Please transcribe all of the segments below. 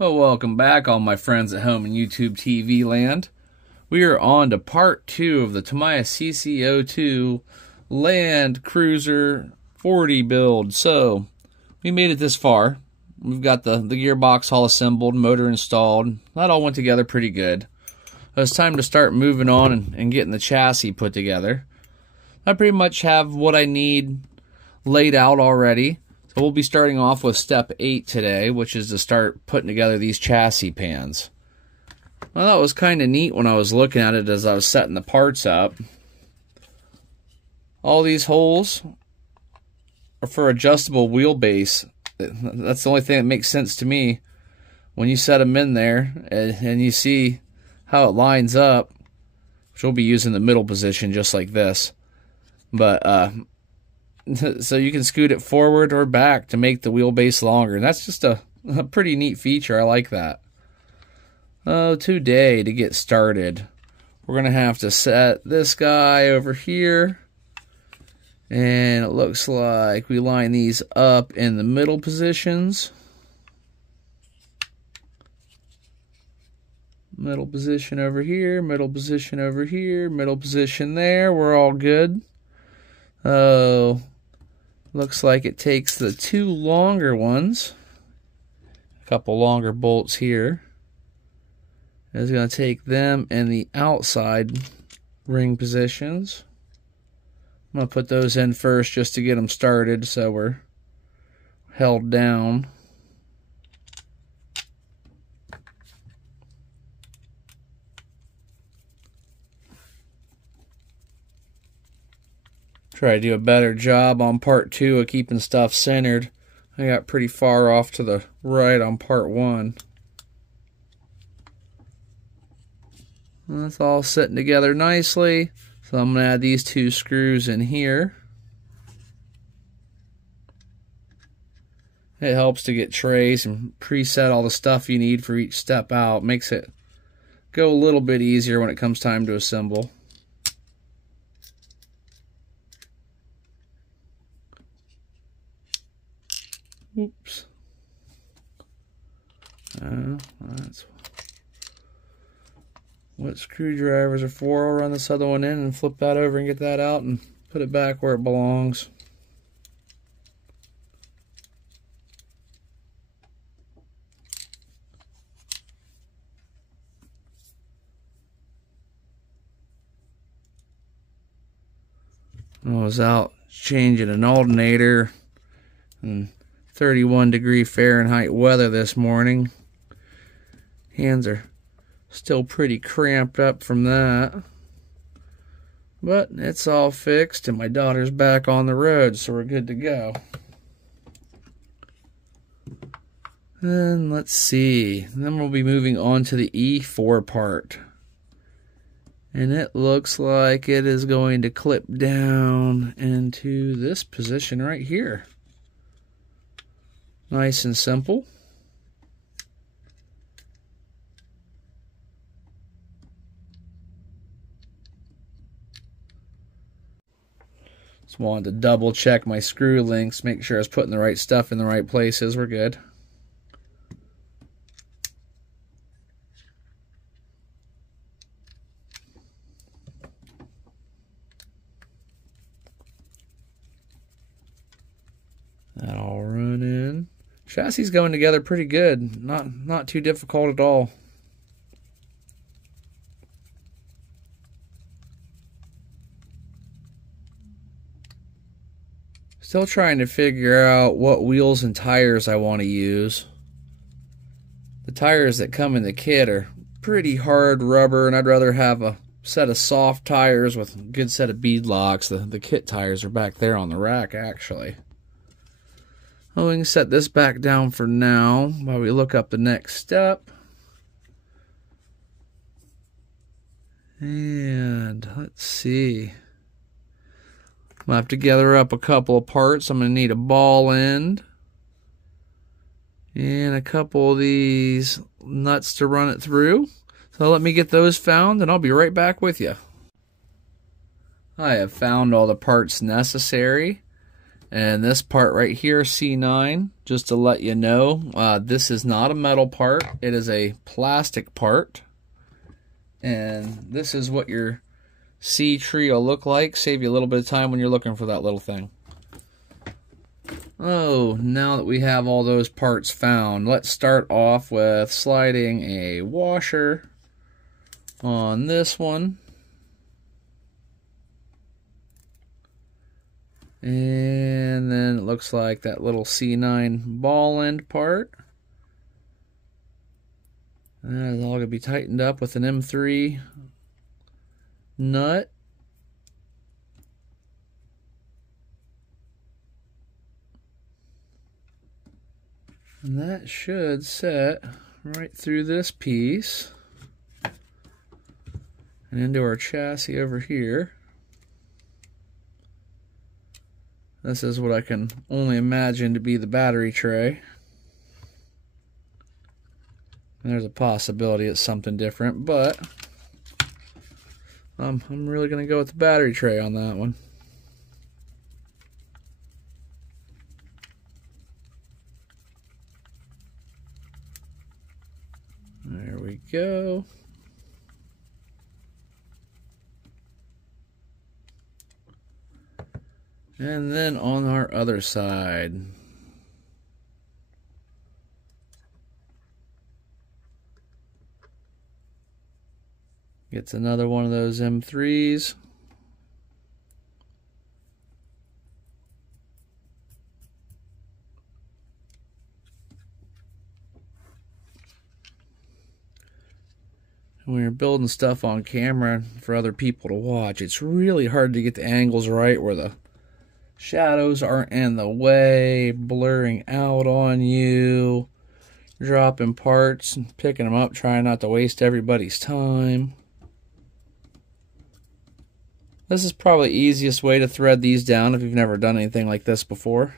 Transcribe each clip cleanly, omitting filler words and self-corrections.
Well, welcome back, all my friends at home in YouTube TV land. We are on to part 2 of the Tamiya CC-02 Land Cruiser 40 build. So, we made it this far. We've got the gearbox all assembled, motor installed. That all went together pretty good. It's time to start moving on and getting the chassis put together. I pretty much have what I need laid out already. So we'll be starting off with step 8 today, which is to start putting together these chassis pans. I thought it was kind of neat when I was looking at it as I was setting the parts up. All these holes are for adjustable wheelbase. That's the only thing that makes sense to me. When you set them in there and you see how it lines up, which we'll be using the middle position just like this. But so you can scoot it forward or back to make the wheelbase longer. And that's just a pretty neat feature. I like that. Today, to get started, we're going to have to set this guy over here. And it looks like we line these up in the middle positions. Middle position over here, middle position over here, middle position there. We're all good. Oh, looks like it takes the 2 longer ones, a couple longer bolts here. It's going to take them in the outside ring positions. I'm going to put those in first just to get them started so we're held down. Try to do a better job on part 2 of keeping stuff centered. I got pretty far off to the right on part 1. That's all sitting together nicely. So I'm going to add these 2 screws in here. It helps to get trays and preset all the stuff you need for each step out. Makes it go a little bit easier when it comes time to assemble. Oops. That's what screwdrivers are for. I'll run this other one in and flip that over and get that out and put it back where it belongs. I was out changing an alternator and 31-degree Fahrenheit weather this morning. Hands are still pretty cramped up from that. But it's all fixed and my daughter's back on the road, so we're good to go. And let's see. Then we'll be moving on to the E4 part. And it looks like it is going to clip down into this position right here. Nice and simple. Just wanted to double check my screw links, make sure I was putting the right stuff in the right places. We're good. That all run in. Chassis going together pretty good. Not too difficult at all. Still trying to figure out what wheels and tires I want to use. The tires that come in the kit are pretty hard rubber, and I'd rather have a set of soft tires with a good set of bead locks. The kit tires are back there on the rack, actually. Well, we can set this back down for now while we look up the next step. And let's see. I'm going to have to gather up a couple of parts. I'm going to need a ball end and a couple of these nuts to run it through. So let me get those found and I'll be right back with you. I have found all the parts necessary. And this part right here, C9, just to let you know, this is not a metal part. It is a plastic part. And this is what your C tree will look like. Save you a little bit of time when you're looking for that little thing. Oh, now that we have all those parts found, let's start off with sliding a washer on this one. And then it looks like that little C9 ball end part. That is all going to be tightened up with an M3 nut. And that should set right through this piece and into our chassis over here. This is what I can only imagine to be the battery tray. And there's a possibility it's something different, but I'm really going to go with the battery tray on that one. There we go. And then on our other side, gets another one of those M3s. When you're building stuff on camera for other people to watch, it's really hard to get the angles right where the shadows aren't in the way, blurring out on you, dropping parts and picking them up, trying not to waste everybody's time. This is probably the easiest way to thread these down if you've never done anything like this before.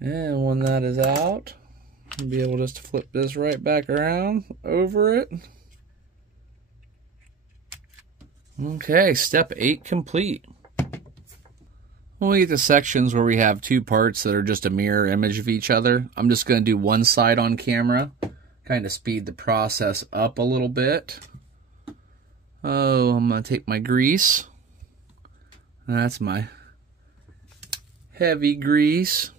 And when that is out, you'll be able just to flip this right back around over it. Okay, step 8 complete. When we get to sections where we have two parts that are just a mirror image of each other, I'm just going to do one side on camera, kind of speed the process up a little bit. Oh, I'm going to take my grease. That's my heavy grease.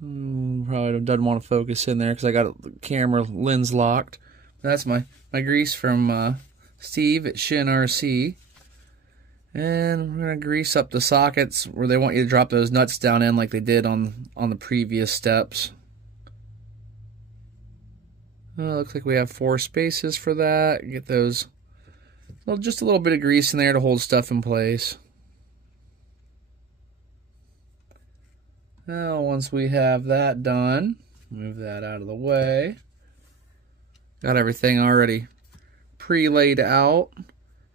Probably doesn't want to focus in there because I got the camera lens locked. That's my grease from Steve at Shin RC. And we're going to grease up the sockets where they want you to drop those nuts down in like they did on the previous steps. Looks like we have 4 spaces for that. Get those, just a little bit of grease in there to hold stuff in place. Now once we have that done, move that out of the way. Got everything already pre-laid out.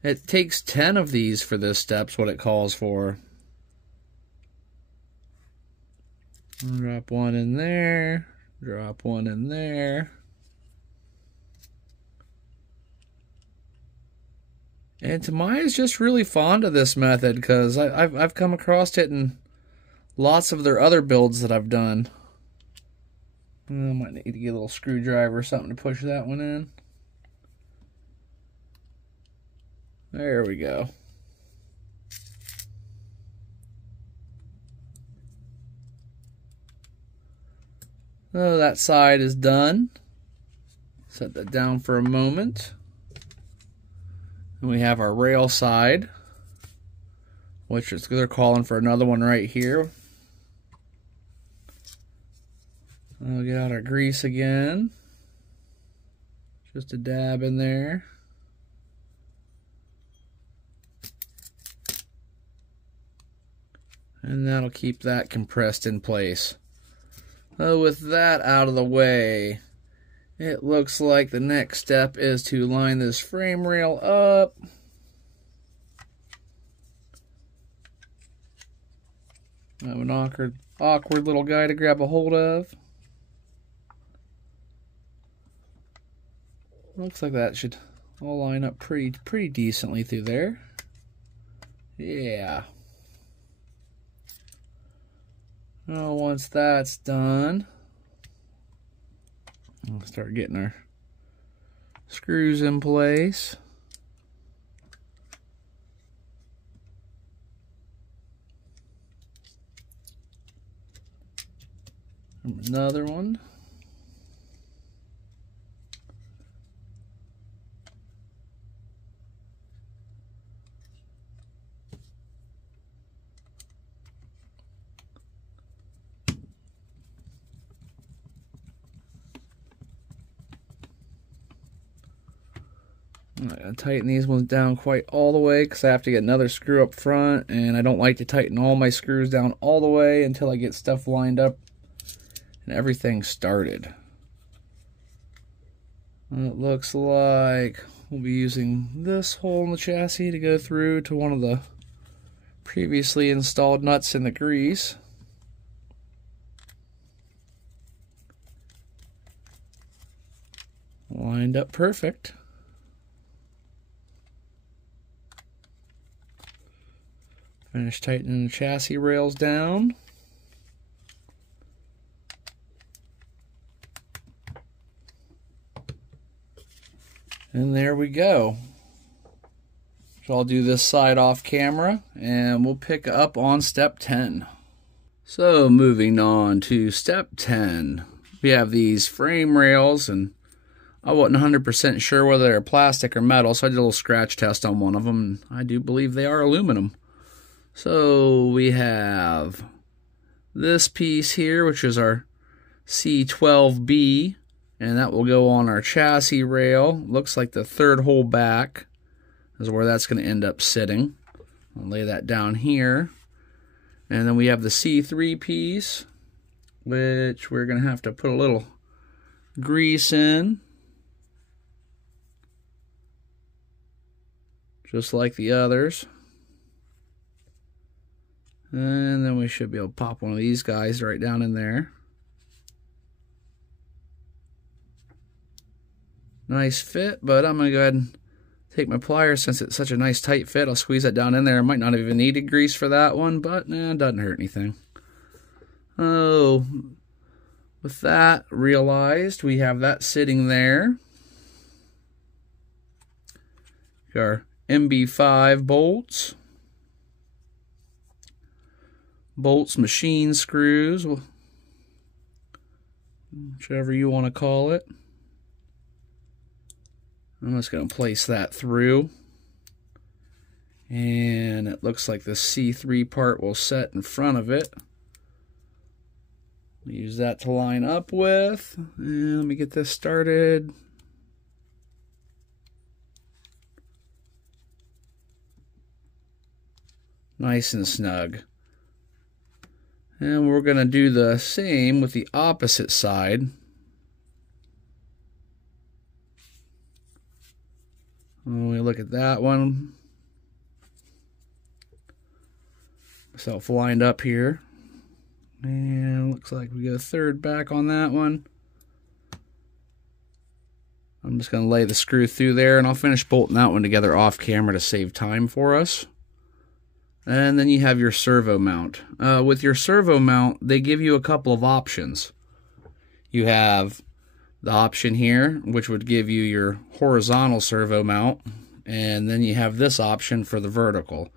It takes 10 of these for this step's what it calls for. Drop one in there, drop one in there. And Tamiya is just really fond of this method because I've come across it in lots of their other builds that I've done. I might need to get a little screwdriver or something to push that one in. There we go. So that side is done. Set that down for a moment. And we have our rail side, which is they're calling for another one right here. We'll get out our grease again. Just a dab in there. And that'll keep that compressed in place. So with that out of the way, it looks like the next step is to line this frame rail up. I have an awkward little guy to grab a hold of. Looks like that should all line up pretty decently through there. Yeah. Well, once that's done, we'll start getting our screws in place. Another one. I'm not going to tighten these ones down quite all the way because I have to get another screw up front, and I don't like to tighten all my screws down all the way until I get stuff lined up and everything started. It looks like we'll be using this hole in the chassis to go through to one of the previously installed nuts in the grease. Lined up perfect. Finish tightening the chassis rails down. And there we go. So I'll do this side off camera and we'll pick up on step 10. So moving on to step 10. We have these frame rails, and I wasn't 100% sure whether they're plastic or metal, so I did a little scratch test on one of them. I do believe they are aluminum. So we have this piece here, which is our C-12B, and that will go on our chassis rail. Looks like the third hole back is where that's going to end up sitting. I'll lay that down here. And then we have the C3 piece, which we're going to have to put a little grease in, just like the others. And then we should be able to pop one of these guys right down in there. Nice fit, but I'm going to go ahead and take my pliers. Since it's such a nice tight fit, I'll squeeze that down in there. I might not even need grease for that one, but it doesn't hurt anything. Oh, with that realized, we have that sitting there. Our MB5 bolts. Bolts, machine screws, whichever you want to call it. I'm just going to place that through, and it looks like the C3 part will set in front of it. Use that to line up with, and let me get this started. Nice and snug. And we're going to do the same with the opposite side. When we look at that one, myself lined up here. And looks like we go third back on that one. I'm just going to lay the screw through there, and I'll finish bolting that one together off camera to save time for us. And then you have your servo mount. With your servo mount, they give you a couple of options. You have the option here, which would give you your horizontal servo mount, and then you have this option for the vertical.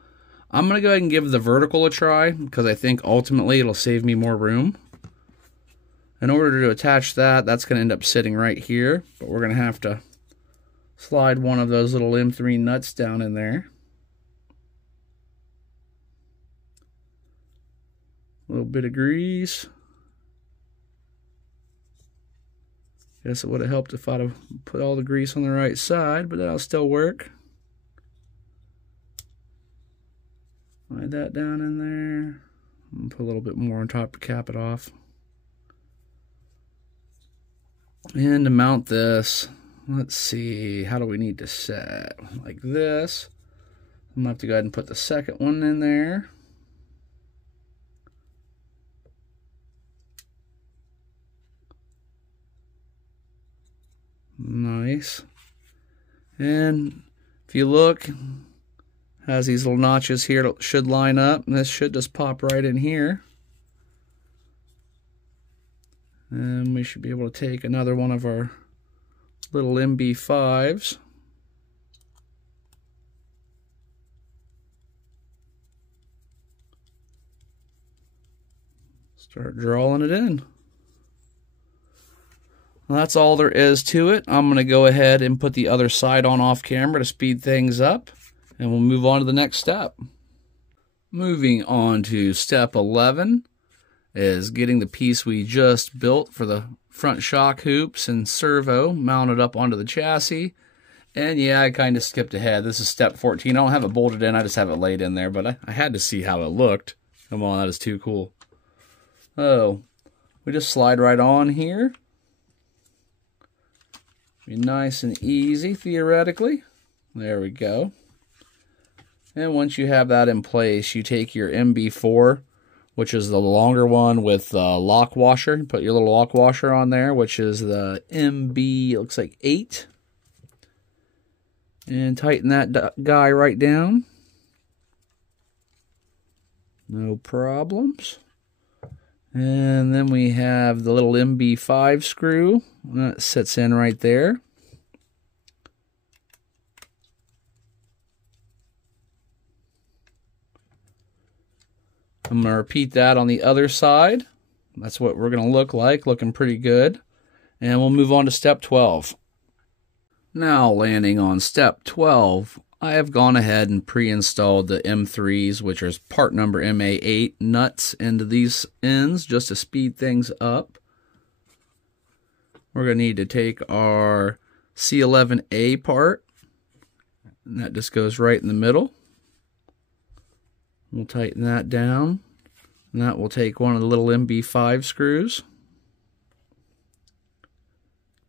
I'm going to go ahead and give the vertical a try, because I think ultimately it'll save me more room. In order to attach that, that's going to end up sitting right here, but we're going to have to slide one of those little M3 nuts down in there. A little bit of grease. Guess it would have helped if I'd have put all the grease on the right side, but that'll still work. Slide that down in there. And put a little bit more on top to cap it off. And to mount this, let's see, how do we need to set? Like this. I'm going to have to go ahead and put the second one in there. Nice. And if you look, Has these little notches here that should line up, and this should just pop right in here. And we should be able to take another one of our little MB5s. Start drawing it in. Well, that's all there is to it. I'm going to go ahead and put the other side on off camera to speed things up, and we'll move on to the next step. Moving on to step 11 is getting the piece we just built for the front shock hoops and servo mounted up onto the chassis. And yeah, I kind of skipped ahead. This is step 14. I don't have it bolted in, I just have it laid in there, but I had to see how it looked. Come on, that is too cool. Oh, we just slide right on here. Be nice and easy, theoretically. There we go. And once you have that in place, you take your MB4, which is the longer one with the lock washer. Put your little lock washer on there, which is the MB, it looks like 8. And tighten that guy right down. No problems. And then we have the little MB5 screw that sits in right there. I'm going to repeat that on the other side. That's what we're going to look like, looking pretty good. And we'll move on to step 12. Now landing on step 12, I have gone ahead and pre-installed the M3s, which is part number MA8 nuts into these ends just to speed things up. We're going to need to take our C11A part, and that just goes right in the middle. We'll tighten that down, and that will take one of the little MB5 screws.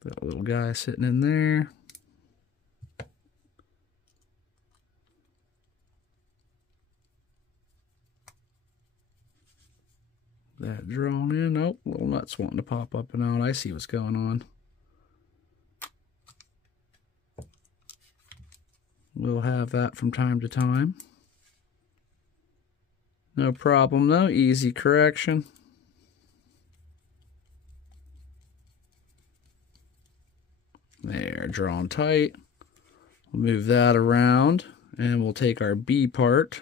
That little guy sitting in there. That drawn in. Oh, little nuts wanting to pop up and out. I see what's going on. We'll have that from time to time. No problem though, easy correction. There, drawn tight. We'll move that around and we'll take our B part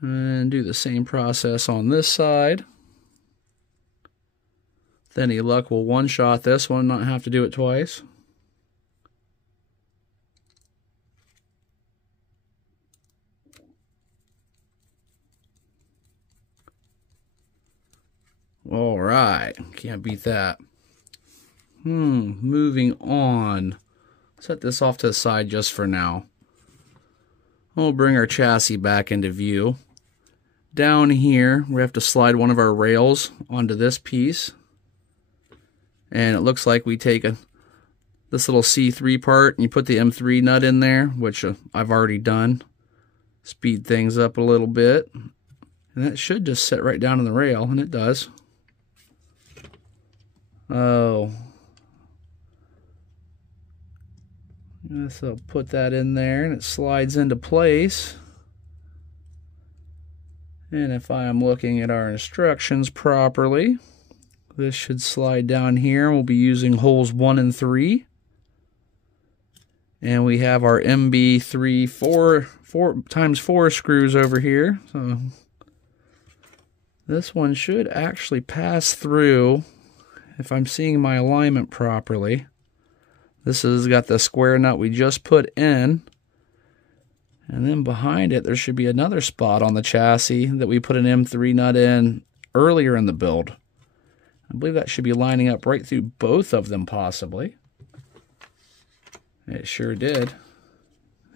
and do the same process on this side. With any luck, we'll one-shot this one, not have to do it twice. All right, can't beat that. Moving on. Set this off to the side just for now. We'll bring our chassis back into view. Down here, we have to slide one of our rails onto this piece. And it looks like we take this little C3 part and you put the M3 nut in there, which I've already done. Speed things up a little bit. And that should just sit right down in the rail, and it does. Oh. Yes, I'll put that in there and it slides into place. And if I am looking at our instructions properly, this should slide down here. We'll be using holes 1 and 3. And we have our MB3 4x4 screws over here. So this one should actually pass through if I'm seeing my alignment properly. This has got the square nut we just put in. And then behind it, there should be another spot on the chassis that we put an M3 nut in earlier in the build. I believe that should be lining up right through both of them, possibly. It sure did.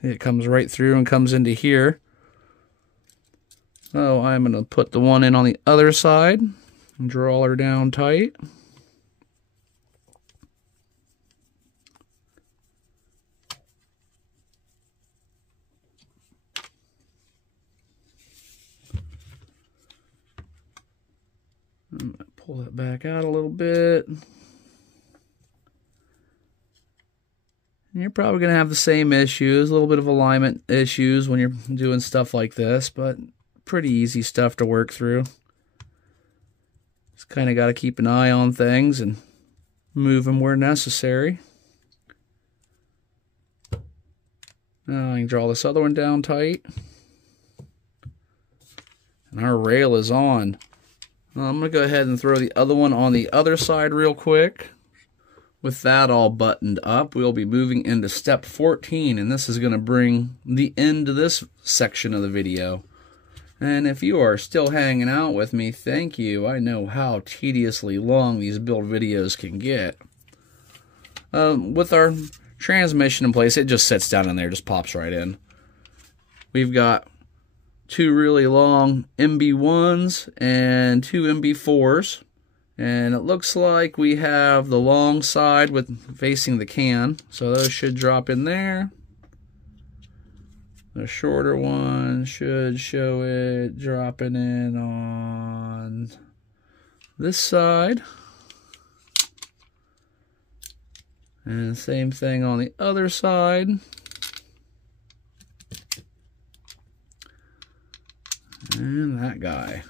It comes right through and comes into here. So I'm going to put the one in on the other side and draw her down tight. I'm going to pull that back out a little bit. You're probably going to have the same issues, a little bit of alignment issues when you're doing stuff like this, but pretty easy stuff to work through. Just kind of got to keep an eye on things and move them where necessary. Now I can draw this other one down tight. And our rail is on. Now I'm going to go ahead and throw the other one on the other side real quick. With that all buttoned up, we'll be moving into step 14, and this is going to bring the end to this section of the video. And if you are still hanging out with me, thank you. I know how tediously long these build videos can get. With our transmission in place, it just sits down in there, just pops right in. We've got 2 really long MB1s and 2 MB4s. And it looks like we have the long side with facing the can, so those should drop in there. The shorter one should show it dropping in on this side. And same thing on the other side. And that guy.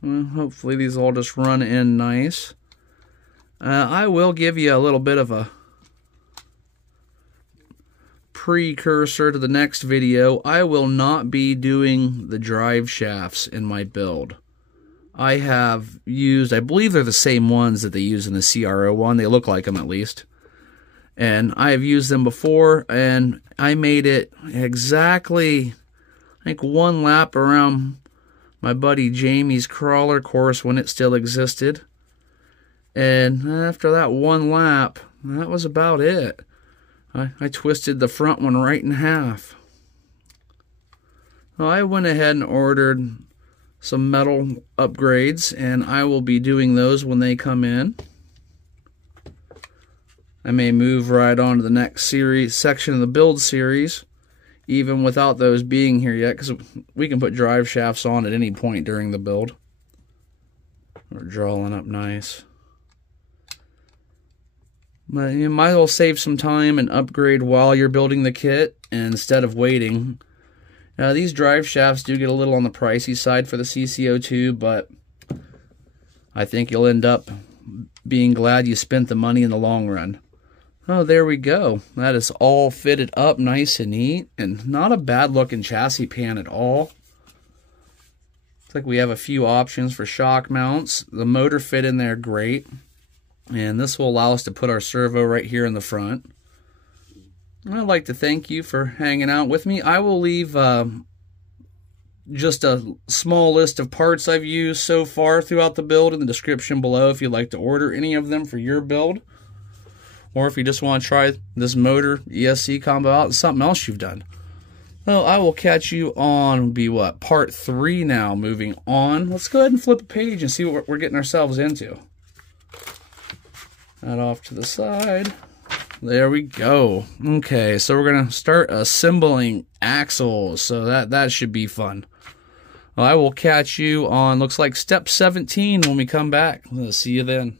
Well, hopefully these all just run in nice. I will give you a little bit of a precursor to the next video. I will not be doing the drive shafts in my build. I have used, I believe they're the same ones that they use in the CR-01. They look like them at least. And I have used them before, and I made it exactly, I think, 1 lap around my buddy Jamie's crawler course when it still existed. And after that 1 lap, that was about it. I twisted the front one right in half. Well, I went ahead and ordered some metal upgrades, and I will be doing those when they come in. I may move right on to the next section of the build series, even without those being here yet, because we can put drive shafts on at any point during the build. We're drawing up nice. But you might as well save some time and upgrade while you're building the kit instead of waiting. Now, these drive shafts do get a little on the pricey side for the CC-02, but I think you'll end up being glad you spent the money in the long run. Oh, there we go. That is all fitted up nice and neat, and not a bad looking chassis pan at all. Looks like we have a few options for shock mounts. The motor fit in there great, and this will allow us to put our servo right here in the front. I'd like to thank you for hanging out with me. I will leave just a small list of parts I've used so far throughout the build in the description below if you'd like to order any of them for your build. Or if you just want to try this motor ESC combo out and something else you've done. Well, I will catch you on, part 3 now, moving on. Let's go ahead and flip a page and see what we're getting ourselves into. That off to the side. There we go. Okay, so we're going to start assembling axles. So that should be fun. Well, I will catch you on, looks like step 17 when we come back. I'll see you then.